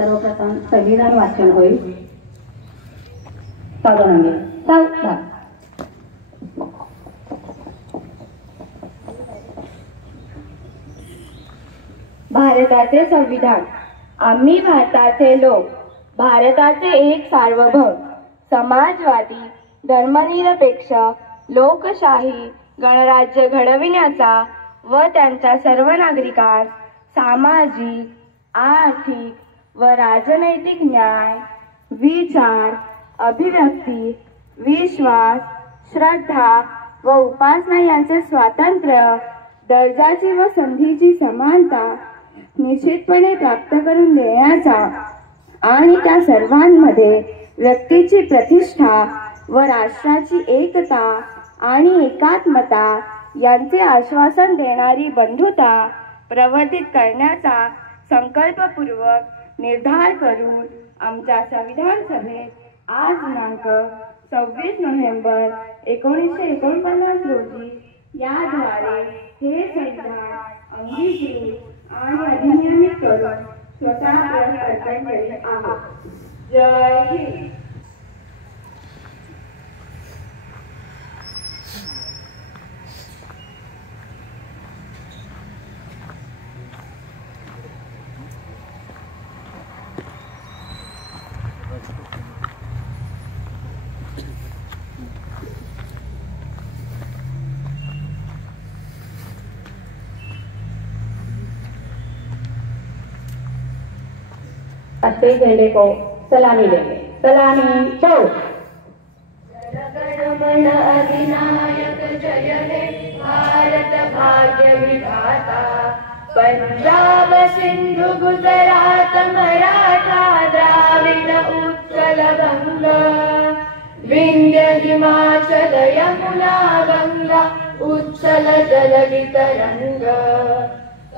सर्वप्रथम संविधान वाचन होईल. सावधान सावधान. भारताचे संविधान. आम्ही भारताचे लोक, भारताचे एक सार्वभौम, समाजवादी, धर्मनिरपेक्ष, लोकशाही गणराज्य घडविण्याचा व त्यांच्या सर्व नागरिकांस सामाजिक, आर्थिक व राजनैतिक न्याय, विचार, अभिव्यक्ती, विश्वास, श्रद्धा व उपासना यांचे स्वातंत्र्य, दर्जाची व संधीची समानता निश्चितपणे प्राप्त करून देण्याचा आणि त्या सर्वांमध्ये व्यक्तीची प्रतिष्ठा व राष्ट्राची एकता आणि एकात्मता यांचे आश्वासन देणारी बंधुता प्रवर्तित करण्याचा संकल्पपूर्वक निर्धार करून आमच्या संविधान सभेत आज दिनांक 26 नोव्हेंबर 1949 रोजी याद्वारे हे संविधान अंगीकृत आणि अधिनियमित करून स्वतः अर्पण करीत आहोत. जय हिंद. राष्ट्रीय झंडे को सलामी देंगे. सलामी दो. जनगण अधिनायक जय हे भारत भाग्य विधाता. पंजाब सिंधु गुजरात मराठा द्राविड उत्कल बंग. विंध्य हिमाचल यमुना गंगा उच्चल जलधि तरंग.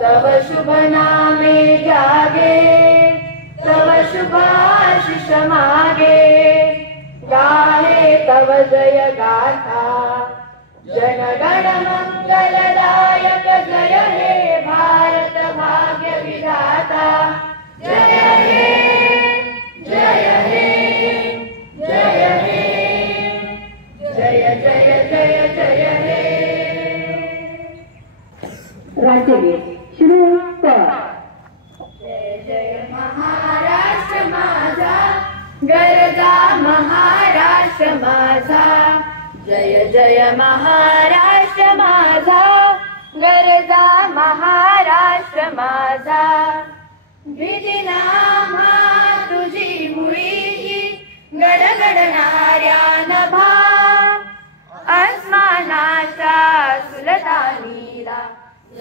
तव शुभ नामे जागे, तव शुभाशिष मागे. गाहे तव जय गाथा. जनगण मंगलदायक जय हे भारत भाग्य विधाता. जय हे जय हे जय हे जय जय जय जय हे. राज्यगीत शुरू कर. जय जय महाराष्ट्र माझा, गरजा महाराष्ट्र माझा. जय जय महाराष्ट्र माझा, गरजा महाराष्ट्र माझा. विधिनामा तुझी मुळी गडगडणाऱ्या नभा. अस्मानाच्या सुलतानीला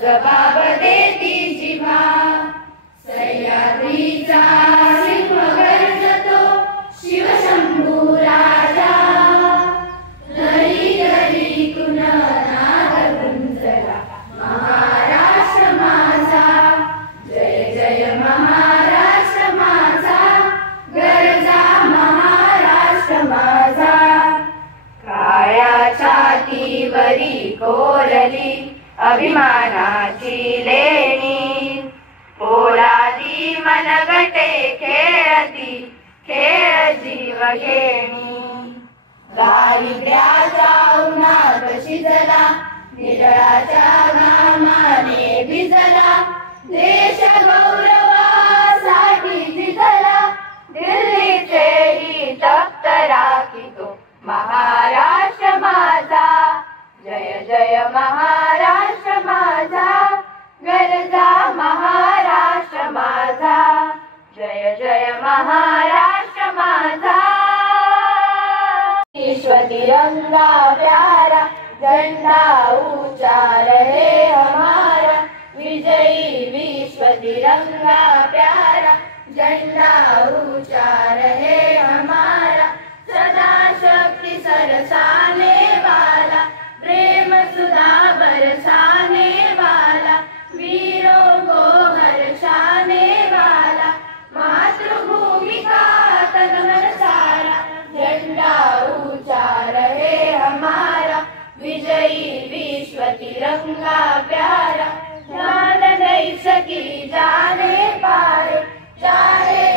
जबाब देती जिव्हा. सह्याद्रीचा सिंह गर्जतो शिवशंभू राजा. घरी घरी कुणनाद गुंजला महाराष्ट्र माझा. जय जय महाराष्ट्र माझा, गरजा महाराष्ट्र माझा. काळ्या छातीवरी कोरली अभिमानाची लेणी. पोलादी मनगटे खेळती खेळ जीव घेणी. दारिद्र्याच्या उन्हात शिजला, निळाच्या घामाने भिजला. देश गौरवासाठी झिजला, दिल्लीचेही तख्त राखितो महाराष्ट्र माझा. जय जय महाराष्ट्र माझा, गरजा महाराष्ट्र माझा. जय जय महाराष्ट्र माझा. विश्व तिरंगा प्यारा, झंडा ऊंचा रहे हमारा. विजयी विश्व तिरंगा प्यारा, झंडा ऊंचा रहे हमारा. सदा शक्ति सरसाने वाला, प्रेम सुधा बरसाने वाला. वीरों को हर्षाने वाला, मातृभूमि का तन मन सारा. झंडा ऊंचा रहे हमारा, विजयी विश्व तिरंगा प्यारा. जान नहीं सकी जाने पाए, जाने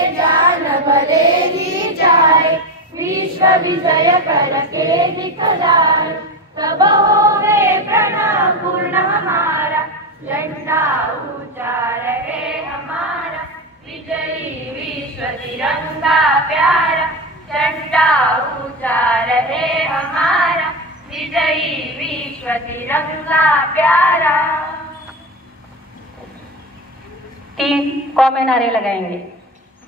विजय करके दिखलाए, तब होवे प्रण पूर्ण हमारा, झंडा ऊंचा रहे हमारा, विजयी विश्व तिरंगा प्यारा, झंडा ऊंचा रहे हमारा, विजयी विश्व तिरंगा प्यारा। 3 कौमे नारे लगाएंगे।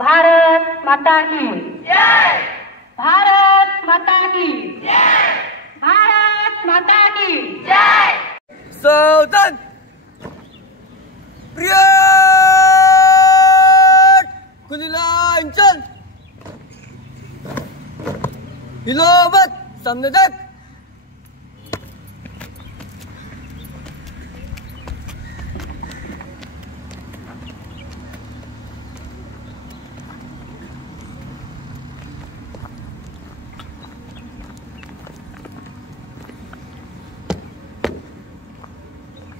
भारत माता की जय, भारत माता की जय, भारत माता की जय। सावधान, प्रिय खुलीलांचल, हिलोबत सामने देख।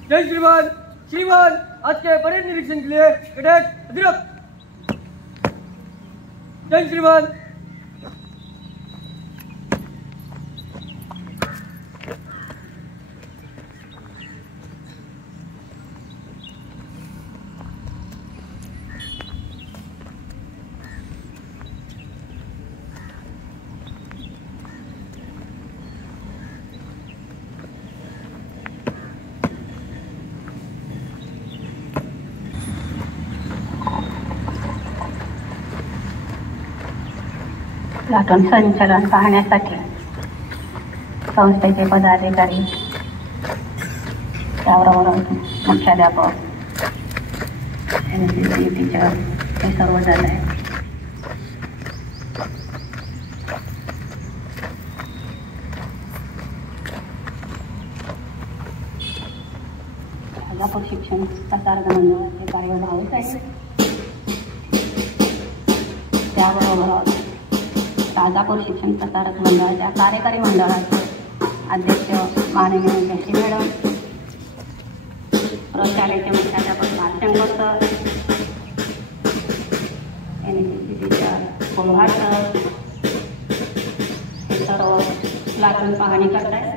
जय श्रीमान, श्रीमान आज के परेड निरीक्षण के लिए कैडेट अधिरथ। जय श्रीमान। प्लाटून संचलन पाहण्यासाठी संस्थेचे पदाधिकारी, त्याबरोबर मुख्याध्यापक, NCC टीचर हे सर्व जण आहेत. राजापूर शिक्षण प्रसारक मंडळाचे कार्यभाग आहे. त्याबरोबर राजापूर शिक्षण प्रसारक मंडळाच्या कार्यकारी मंडळाचे अध्यक्ष माननीय जशी मॅडम, प्रशालेचे मुख्याध्यापक Malshankar sir, NCC teacher Kolhar sir हे सर्व प्लाटून पाहणी करत आहेत.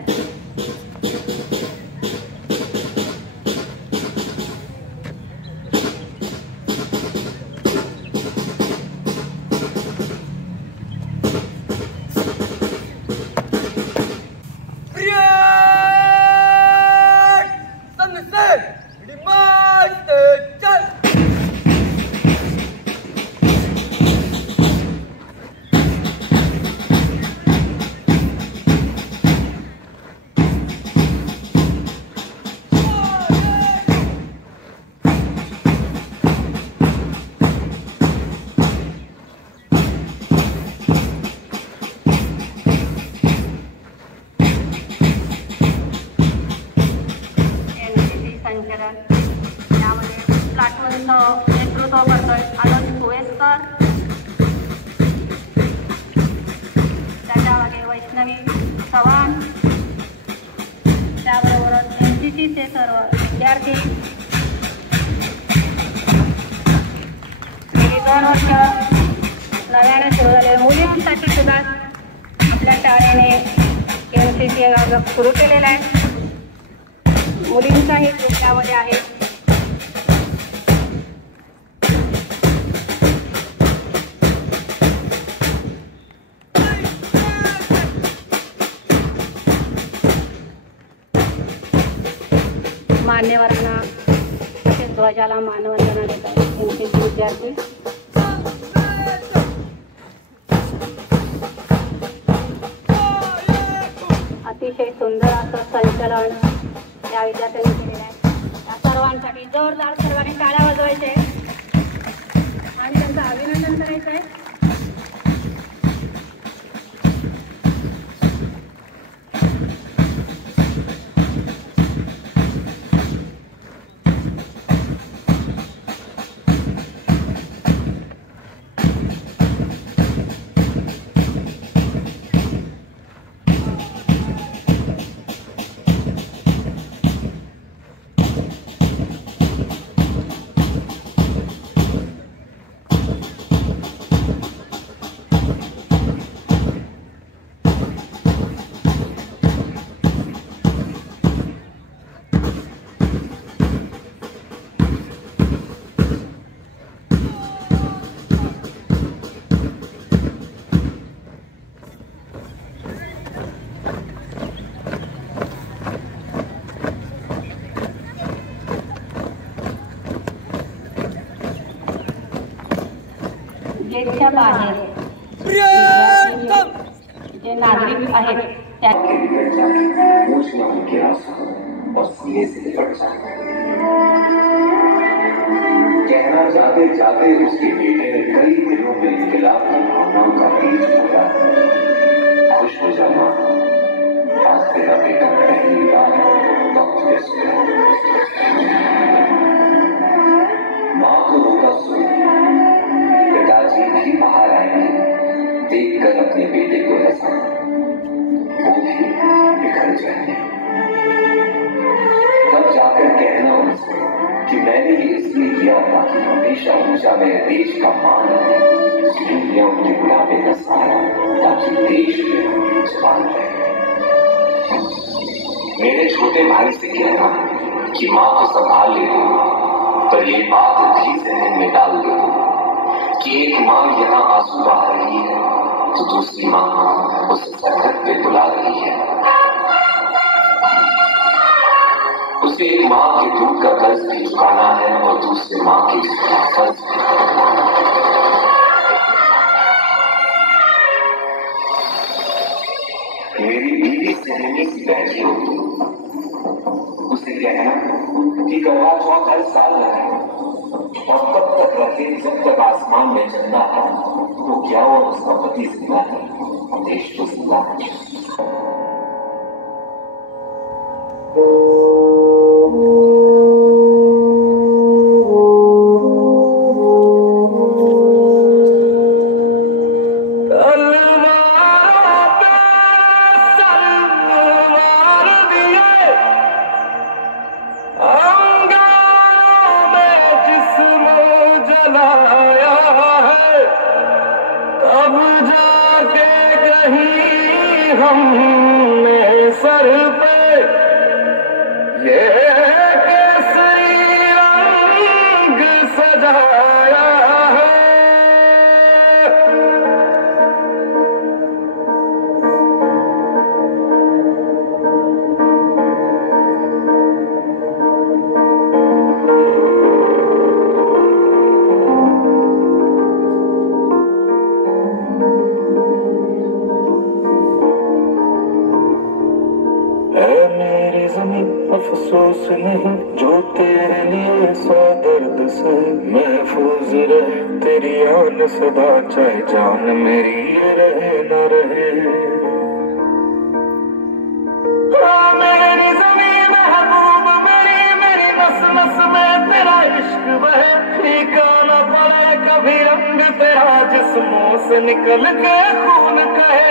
यामध्ये प्लाटूनचं नेतृत्व करतोय आनंद सुवेस्कर, त्याच्यामागे वैष्णवी चव्हाण, त्याबरोबरच NCCचे सर्व विद्यार्थी. गेली 2 वर्ष नव्याने सुरू झालेल्या मुलींसाठी सुद्धा आपल्या शाळेने NCC सुरू केलेला आहे. मुलींचाही ग्रुप त्यामध्ये आहे. मान्यवरांना तसेच ध्वजाला मानवंदना देतात NCC विद्यार्थी. अतिशय सुंदर असं संचलन या विद्यार्थ्यांनी केलेलं आहे. या सर्वांसाठी जोरदार सर्वांनी टाळ्या वाजवायचे आणि त्यांचं अभिनंदन करायचं आहे. गेटच्या बाहेर जे नागरिक आहेत त्या कहना जाते जाते उसके बेटे ने कई दिनों में इनकलाब की भावनाओं का बीज बोया। खुश हो जाना, आज तेरा बेटा पहली बार वक्त पे सोया। माँ को रोका सोई, पिताजी भी बाहर आएंगे, देखकर अपने बेटे को हंसा, वो भी बिखर जाएंगे। तब जाकर कहना उनसे कि मैंने ये इसलिए किया ताकि हमेशा ऊंचा मेरे देश का मान रहे, दुनिया उनके बुढ़ापे का सहारा, ताकि देश में जवान रहे। मेरे छोटे भाई से कहना कि माँ को संभाल लेती, पर ये बात भी जहन में डाल देती कि एक माँ यहाँ आंसू बहा रही है तो दूसरी माँ उसे सरहद पे बुला रही है। उसे एक माँ के दूध का कर्ज भी चुकाना है और दूसरे माँ के कर्ज भी। मेरी बीवी से मिलने की बैठी होगी, उसे कहना कि करवा चौथ हर साल रखे और कब तक रखे जब तक आसमान में चंदा है, तो क्या वो उसका पति जिंदा है, देश तो जिंदा है। हमने सर पे ये केसरी रंग सजाया है। अफसोस नहीं जो तेरे लिए सौ दर्द से महफूज रहे, तेरी आन सदा चाहे जान मेरी ये रहे न रहे। मेरी ज़मीन महबूब मेरी, मेरी नस नस में तेरा इश्क बहे, फीका न पड़े कभी रंग तेरा जिस्मों से निकल के खून कहे।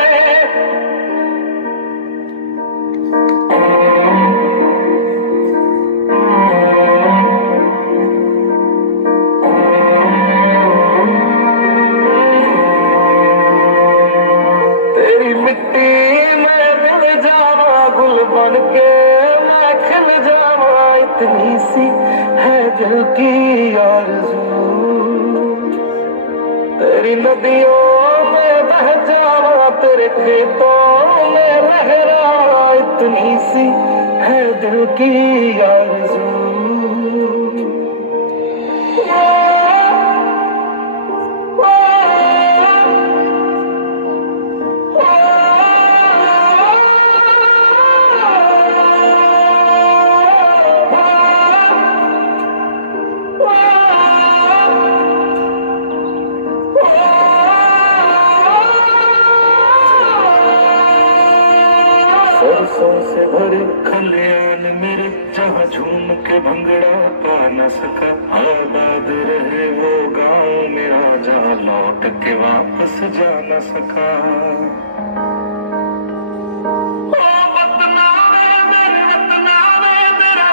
इतनी सी है दिल की आरज़ू, तेरी नदियों में बह जावा, तेरे खेतों में लहरा, इतनी सी है दिल की आरज़ू। सरसों से भरे खलियान मेरे, जहाँ झूम के भंगड़ा पा न सका, आबाद रहे वो गाँव मेरा जहाँ लौट के वापस जा न सका।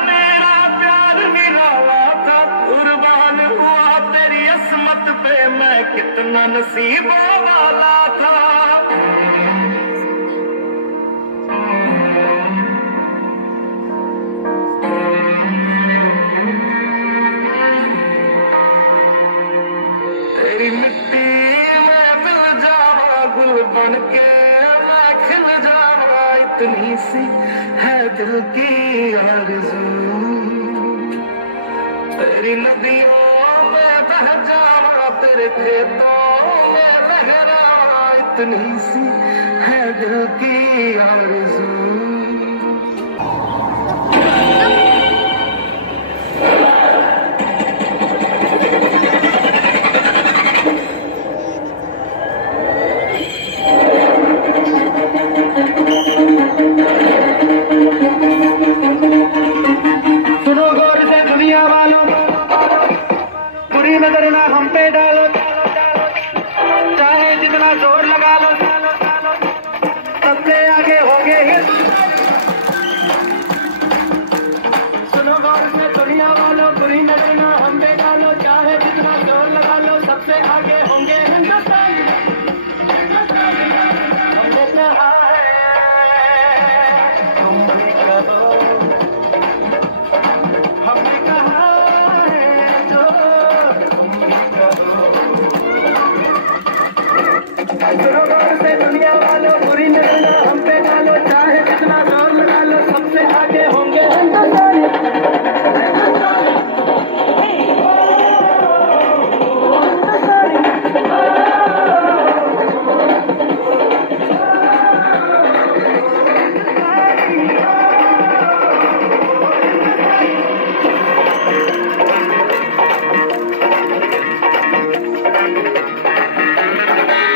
मेरा प्यार निराला था, कुर्बान हुआ तेरी अस्मत पे मैं कितना नसीबों वाला था। तेरी मिट्टी में मिल जावा, गुल बन के मैं खिल जावा, इतनी सी है दिल की आरज़ू। तेरी नदियों में बह जावा, तेरे खेतों में लहरा इतनी सी है दिल की आरज़ू। सुनो गौर से दुनिया वालों, बुरी नजर ना हम पे डालो, चाहे जितना जोर लगा लो, सबसे आगे होंगे हिंदू। सुनो गौर से दुनिया वालों, बुरी नजर ना हम पे डालो, चाहे जितना जोर लगा लो, सबसे आगे होंगे हिंदुस्तानी। हमने कहा है तुम भी करो, हमने कहा है तो तुम भी करो। सुनो गौर से दुनिया वालों, बुरी नजर ना हम पे डालो, चाहे जितना जोर लगा लो, सबसे आगे होंगे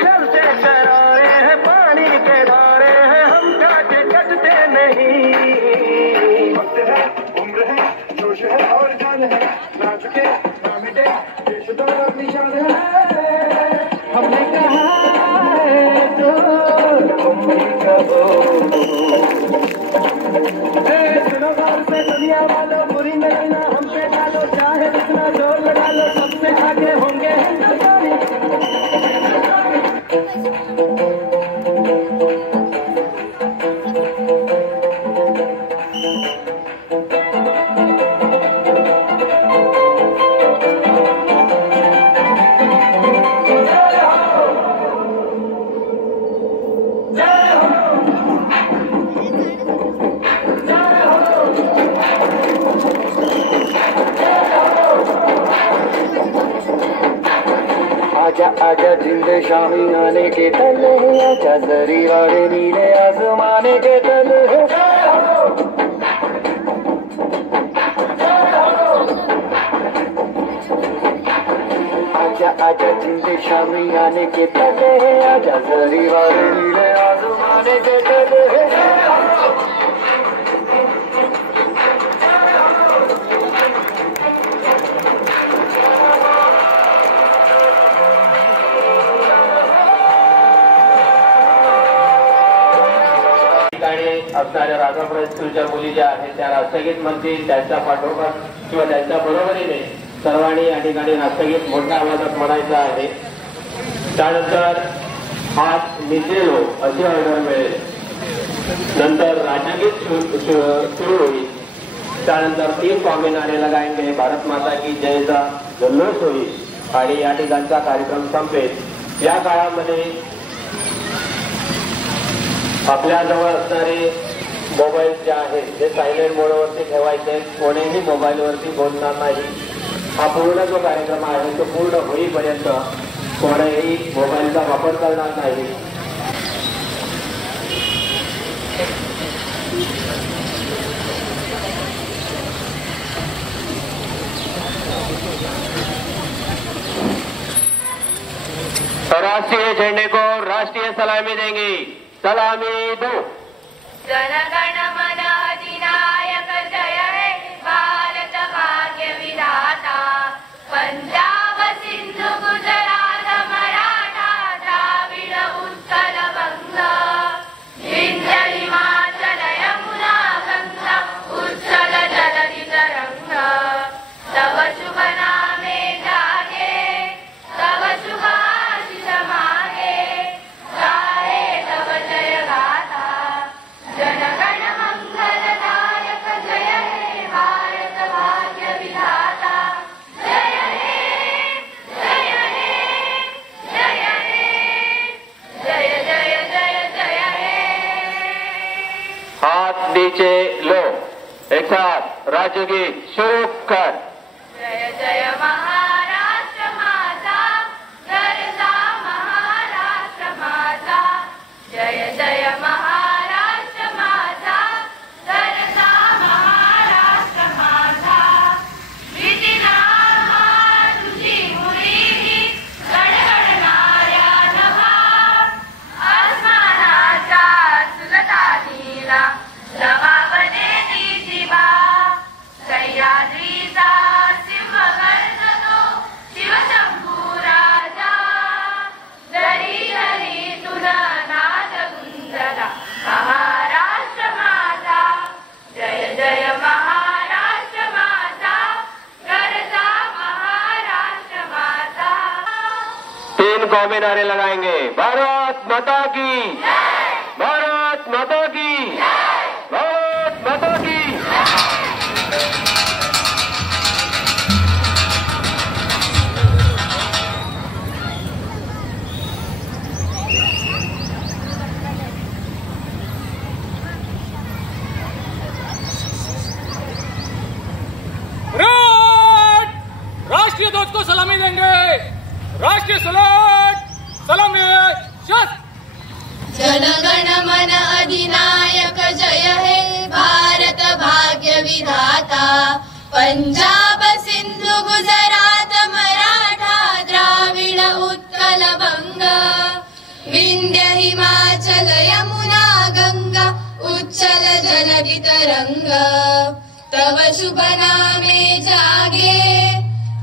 चलते शरारे हैं, पानी के धारे हैं, हम काटे कटते नहीं। वक्त है, उम्र है, जोश है और जान है, ना झुके ना मिटे, देश दौलत निशान है। हमने कहा है तो तुम भी कहो। सुनो गौर से दुनिया वालों, बुरी नजर ना हम पे डालो, चाहे जितना जोर लगा लो, सबसे आगे होंगे हिंदुस्तानी। आजा आजा जिंदे शामी आने के तले, आजा जरी वाले नीले आसमाने के तले। आजा आजा जिंदे शामी आने के तले, आजा जरी वाले नीले आसमाने के तले। असणाऱ्या राजापुरा स्कूलच्या मुली ज्या आहेत त्या राष्ट्रगीत म्हणतील, त्यांच्या पाठोपाठ किंवा त्यांच्या बरोबरीने सर्वांनी या ठिकाणी राष्ट्रगीत मोठ्या आवाजात म्हणायचं आहे. त्यानंतर हात मिचेलो अशी ऑर्डर मिळेल. नंतर राजगीत सुरू होईल. त्यानंतर 3 कॉमेन आलेला गायन भारत माता की जयचा जल्लोष होईल आणि या ठिकाणचा कार्यक्रम संपेल. या काळामध्ये आपल्या जवळ असणारे मोबाईल जे आहेत ते सायलेंट मोडवरती ठेवायचे. कोणीही मोबाईलवरती बोलणार नाही. हा पूर्ण जो कार्यक्रम आहे तो पूर्ण होईपर्यंत कोणीही मोबाईलचा वापर करणार नाही. राष्ट्रीय झंडे को राष्ट्रीय सलामी देंगे. सलामी दो. जनगण मन अधिनायक जय हे भारत भाग्य विधाता. पंजाब सिंधु गुजरात मराठा द्राविड उत्कल बंग. विंध्य हिमाचल यमुना गंगा उच्चल जलधि तरंग. तव शुभ नामे जागे तव शुभ आशीष मागे. गाहे तव जय गाथा. जनगण मंगलदायक जय हे भारत भाग्य विधाता. जय हे जय हे जय हे जय जय जय जय हे. हाथ नीचे लो. एक साथ राजगीत शुरू कर. जय जय महाराष्ट्र माता. 3 कौमे नारे लगाएंगे। भारत माता की, भारत माता की, भारत माता की। राष्ट्रीय ध्वज को सलामी देंगे। राष्ट्रीय सलाम, सलामी, शस्त्र। जनगण मन अधिनायक जय हे भारत भाग्य विधाता। पंजाब सिंधु गुजरात मराठा द्राविड उत्कल बंग। विंध्य हिमाचल यमुना गंगा उच्चल जलधि तरंग। तव शुभ नामे जागे,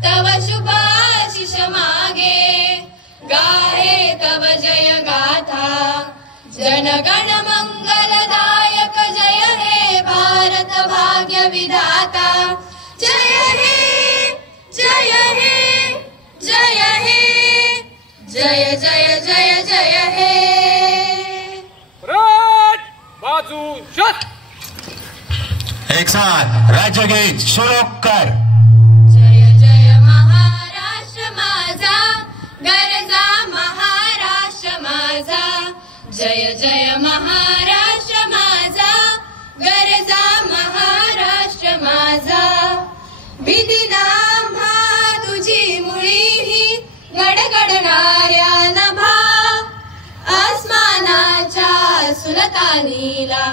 तव शुभ आशीष मागे। गाहे तव जय गाथा, जनगण मंगलदायक जय हे भारत भाग्य विधाता। जय हे, जय हे, जय हे, जय जय जय जय हे। बाजू शत। एक साथ राज्य गीत शुरू कर। जय जय महाराष्ट्र माझा, गरजा महाराष्ट्र माझा। जय जय महाराष्ट्र माझा, गरजा महाराष्ट्र माझा। विधिनाम्हा तुझी मुळी ही गडगडणाऱ्या नभा। आसमानाच्या सुलतानीला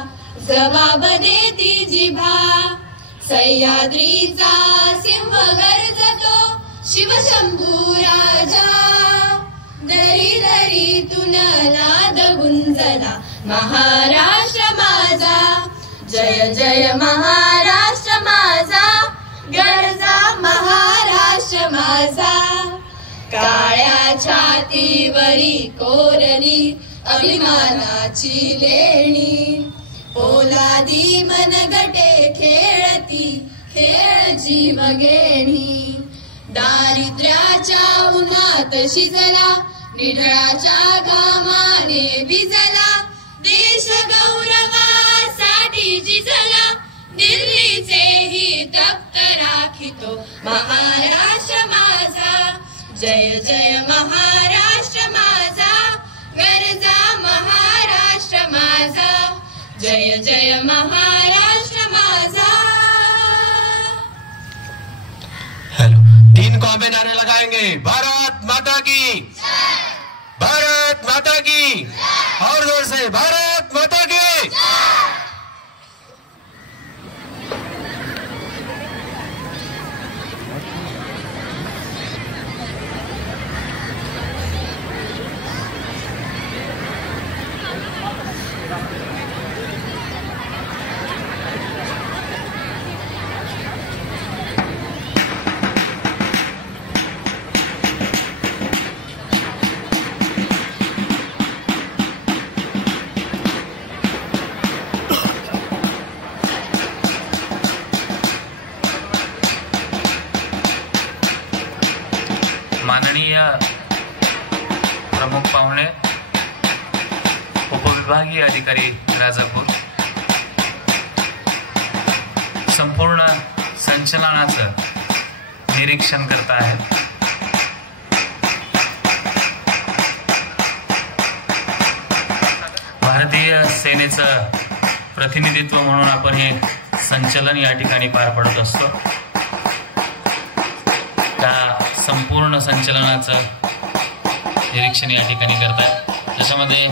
जबाब देती जिभा। सह्याद्रीचा सिंह गर्जतो शिवशंभू राजा। दरी दरीतून नाद गुंजला महाराष्ट्र माझा। जय जय महाराष्ट्र माझा, गरजा महाराष्ट्र माझा। काळ्या छातीवरी कोरली अभिमानाची लेणी। पोलादी मनगटे खेळती खेळ जीव घेणी। दारिद्र्याच्या उन्हात शिजला, निढळाच्या घामाने भिजला। देश गौरवासाठी झिजला, दिल्लीचेही तख्त राखितो महाराष्ट्र माझा। जय जय महाराष्ट्र माझा, गरजा महाराष्ट्र माझा। जय जय महाराष्ट्र माझा। हेलो, 3 कौमे नारे लगाएंगे। भारत माता की, भारत माता की, और जोर से भारत माता की। माननीय प्रमुख पाहुणे, उपविभागीय अधिकारी राजापूर, संपूर्ण संचलनाचं निरीक्षण करत आहेत। भारतीय सेनेचं प्रतिनिधित्व म्हणून आपण हे संचलन या ठिकाणी पार पडत असतो। त्या संपूर्ण संचलनाचं निरीक्षण या ठिकाणी करतात। त्याच्यामध्ये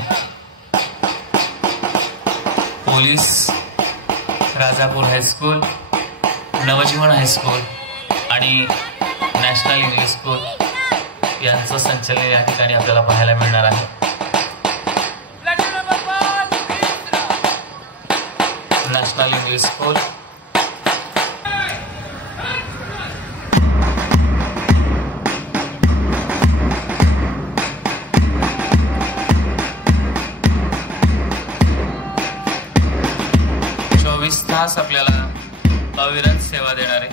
पोलीस, राजापूर हायस्कूल, नवजीवन हायस्कूल आणि नॅशनल इंग्लिश स्कूल यांचं संचलन या ठिकाणी आपल्याला पाहायला मिळणार आहे। नॅशनल इंग्लिश स्कूल, तास आपल्याला अविरत सेवा देणारे,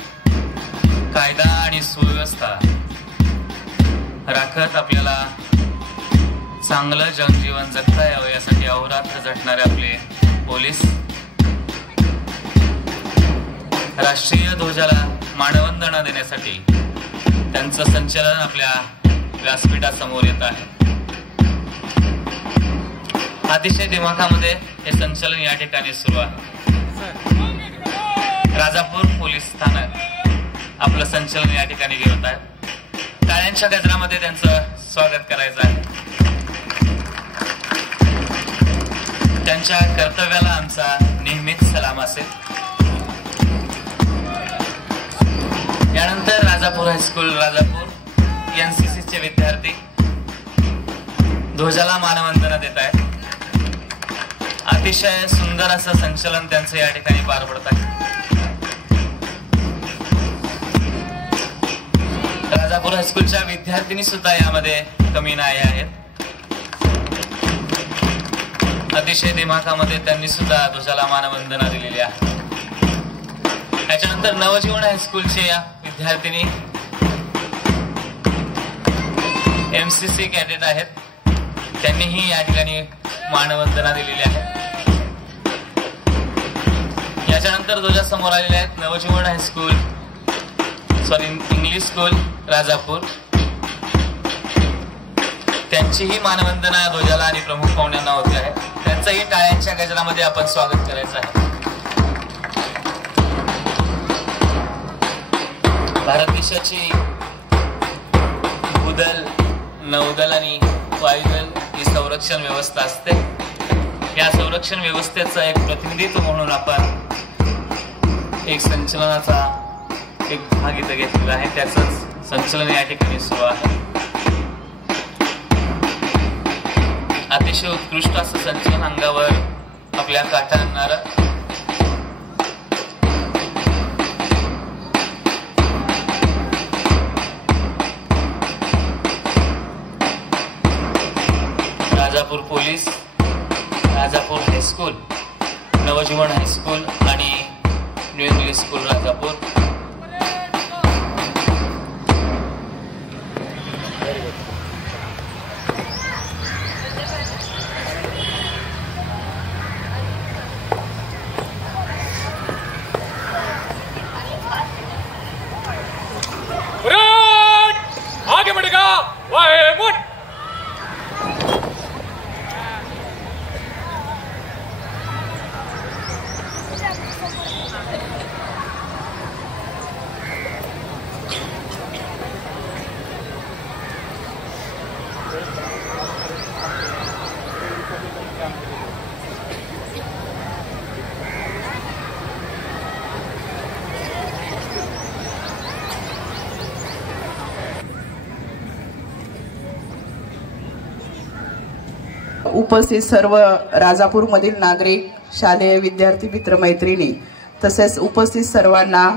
कायदा आणि सुव्यवस्था राखत आपल्याला चांगलं जनजीवन जगता यावं यासाठी अहोरात्र झटणारे आपले पोलीस, राष्ट्रीय ध्वजाला मानवंदना देण्यासाठी त्यांचं संचलन आपल्या व्यासपीठासमोर येत आहे. अतिशय दिमाखामध्ये हे संचलन या ठिकाणी सुरू आहे. राजापूर पोलीस स्थानक आपलं संचलन या ठिकाणी घेत आहे. टाळ्यांच्या गजरामध्ये त्यांचं स्वागत करायचं आहे. त्यांच्या कर्तव्याला आमचा नेहमीच सलाम असेल. यानंतर राजापूर हायस्कूल राजापूर NCC चे विद्यार्थी ध्वजाला मानवंदना देत आहेत. अतिशय सुंदर असं संचलन त्यांचं या ठिकाणी पार पडत आहे. राजापूर हायस्कूलच्या विद्यार्थिनी सुद्धा यामध्ये कमी नाही आहेत. अतिशय दिमाखामध्ये त्यांनी सुद्धा ध्वजाला मानवंदना दिलेली आहे. त्याच्यानंतर नवजीवन हायस्कूलचे या विद्यार्थिनी MCC कॅडेट आहेत. त्यांनीही या ठिकाणी मानवंदना दिलेली आहे. याच्यानंतर ध्वजासमोर आलेले आहेत नवजीवन हायस्कूल इंग्लिश स्कूल राजापूर. त्यांचीही मानवंदना ध्वजाला आणि प्रमुख पाहुण्यांना होते आहे. त्यांचंही टाळ्यांच्या गजरामध्ये आपण स्वागत करायचं आहे. भारत देशाची भूदल, नौदल आणि वायुदल ही संरक्षण व्यवस्था असते. या संरक्षण व्यवस्थेचं एक प्रतिनिधित्व म्हणून आपण एक संचलनाचा एक भाग इथं घेतलेला आहे. त्याचंच संचलन या ठिकाणी सुरू आहे. अतिशय उत्कृष्ट असं संचलन अंगावर आपल्या काठा आणणारं. राजापूर पोलीस, राजापूर हायस्कूल, नवजीवन हायस्कूल आणि न्यू इंग्लिश स्कूल राजापूर. आगे बढ़ेगा वाहे मुट. उपस्थित सर्व राजापूरमधील नागरिक, शालेय विद्यार्थी, मित्रमैत्रिणी तसेच उपस्थित सर्वांना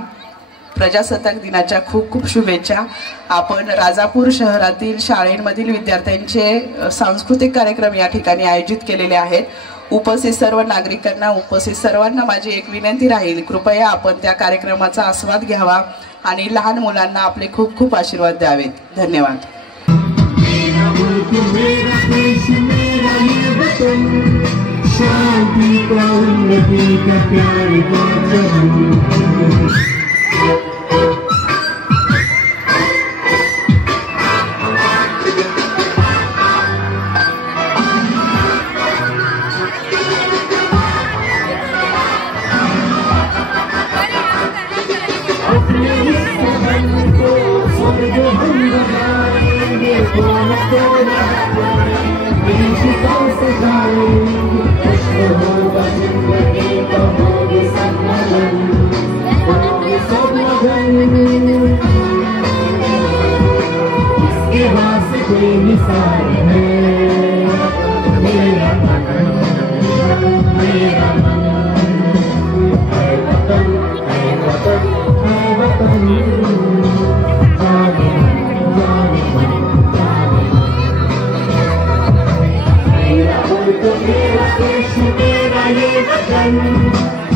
प्रजासत्ताक दिनाच्या खूप खूप शुभेच्छा. आपण राजापूर शहरातील शाळेमधील विद्यार्थ्यांचे सांस्कृतिक कार्यक्रम या ठिकाणी आयोजित केलेले आहेत. उपस्थित सर्व नागरिकांना, उपस्थित सर्वांना माझी एक विनंती राहील, कृपया आपण त्या कार्यक्रमाचा आस्वाद घ्यावा आणि लहान मुलांना आपले खूप खूप आशीर्वाद द्यावेत. धन्यवाद. शांति का उन्नति का प्यार का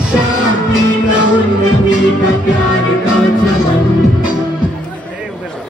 शांति का उन्नति का प्यार का